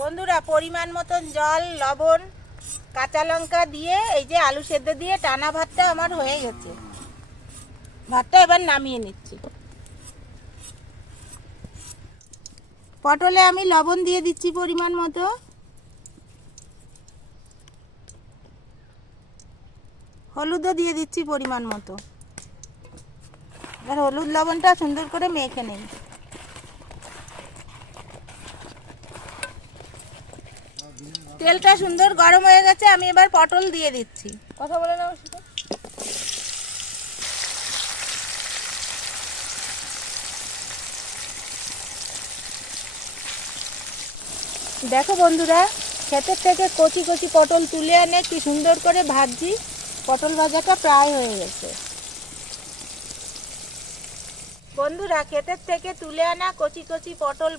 বন্ধুরা পরিমাণ মতন জল, লবণ, কাঁচা লঙ্কা দিয়ে এই যে আলু সেদ্ধ দিয়ে টানা ভাতটা আমার হয়ে গেছে। ভাতটা এবার নামিয়ে নিচ্ছি। পটলে আমি লবণ দিয়ে দিচ্ছি পরিমাণ মতো। হলুদও দিয়ে দিচ্ছি পরিমাণ মতো। এবার হলুদ লবণটা সুন্দর করে মেখে নেই। তেলটা সুন্দর গরম হয়ে গেছে, আমি এবার পটল দিয়ে দিচ্ছি। কথা বলে নাও সেটা। দেখো বন্ধুরা, ক্ষেতের থেকে কচি কচি পটল তুলে এনে কি সুন্দর করে ভাজছি। পটল ভাজাটা প্রায় হয়ে গেছে। বন্ধুরা, ক্ষেতের থেকে তুলে আনা কচি কচি পটল